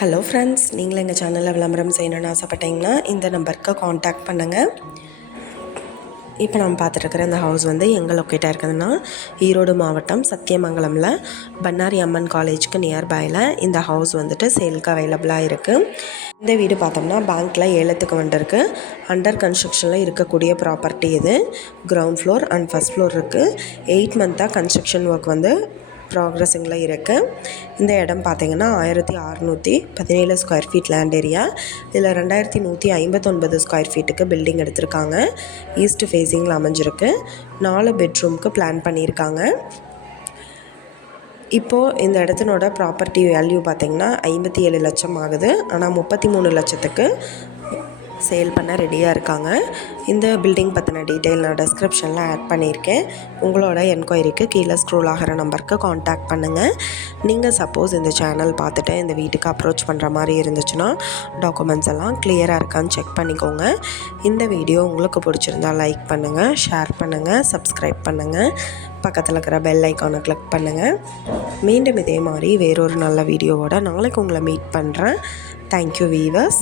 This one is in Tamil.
ஹலோ ஃப்ரெண்ட்ஸ் நீங்களும் எங்கள் சேனலில் விளம்பரம் செய்யணும்னு ஆசைப்பட்டீங்கன்னா இந்த நம்பருக்கு காண்டாக்ட் பண்ணுங்கள் இப்போ நம்ம பார்த்துட்ருக்குற இந்த ஹவுஸ் வந்து எங்கே லொக்கேட்டாக இருக்குதுன்னா ஈரோடு மாவட்டம் சத்தியமங்கலமில் பண்ணாரி அம்மன் காலேஜ்க்கு நியர்பையில் இந்த ஹவுஸ் வந்துட்டு சேலுக்கு அவைலபிளாக இருக்குது இந்த வீடு பார்த்தோம்னா பேங்க்கில் ஏலத்துக்கு வந்துருக்கு. அண்டர் கன்ஸ்ட்ரக்ஷனில் இருக்கக்கூடிய ப்ராப்பர்ட்டி இது. Ground floor and first floor இருக்குது எயிட் மந்த்தாக கன்ஸ்ட்ரக்ஷன் ஒர்க் வந்து ப்ராக்ரஸிங்கில் இருக்குது இந்த இடம் பார்த்திங்கன்னா ஆயிரத்தி அறநூற்றி பதினேழு ஸ்கொயர் ஃபீட் லேண்ட் ஏரியா இதில் ரெண்டாயிரத்தி நூற்றி ஐம்பத்தொன்பது ஸ்கொயர் ஃபீட்டுக்கு பில்டிங் எடுத்திருக்காங்க. ஈஸ்ட் ஃபேஸிங்கில் அமைஞ்சிருக்கு. நாலு பெட்ரூம்க்கு பிளான் பண்ணியிருக்காங்க. இப்போது இந்த இடத்தினோட ப்ராப்பர்ட்டி வேல்யூ பார்த்திங்கன்னா ஐம்பத்தி ஏழு லட்சம் ஆகுது. ஆனால் முப்பத்தி மூணு லட்சத்துக்கு சேல் பண்ண ரெடியாக இருக்காங்க. இந்த பில்டிங் பற்றின டீட்டெயில் நான் டிஸ்கிரிப்ஷனில் ஆட் பண்ணியிருக்கேன். உங்களோட என்கொயரிக்கு கீழே ஸ்க்ரோல் ஆகிற நம்பருக்கு காண்டாக்ட் பண்ணுங்கள் நீங்கள் சப்போஸ் இந்த சேனல் பார்த்துட்டு இந்த வீட்டுக்கு அப்ரோச் பண்ணுற மாதிரி இருந்துச்சுன்னா டாக்குமெண்ட்ஸ் எல்லாம் கிளியராக இருக்கான்னு செக் பண்ணிக்கோங்க. இந்த வீடியோ உங்களுக்கு பிடிச்சிருந்தா லைக் பண்ணுங்கள் ஷேர் பண்ணுங்கள் சப்ஸ்கிரைப் பண்ணுங்கள் பக்கத்தில் இருக்கிற பெல் ஐக்கானை கிளிக் பண்ணுங்கள் மீண்டும் இதே மாதிரி வேறொரு நல்ல வீடியோவோட நாளைக்கு உங்களை மீட் பண்ணுறேன் தேங்க்யூ வீவர்ஸ்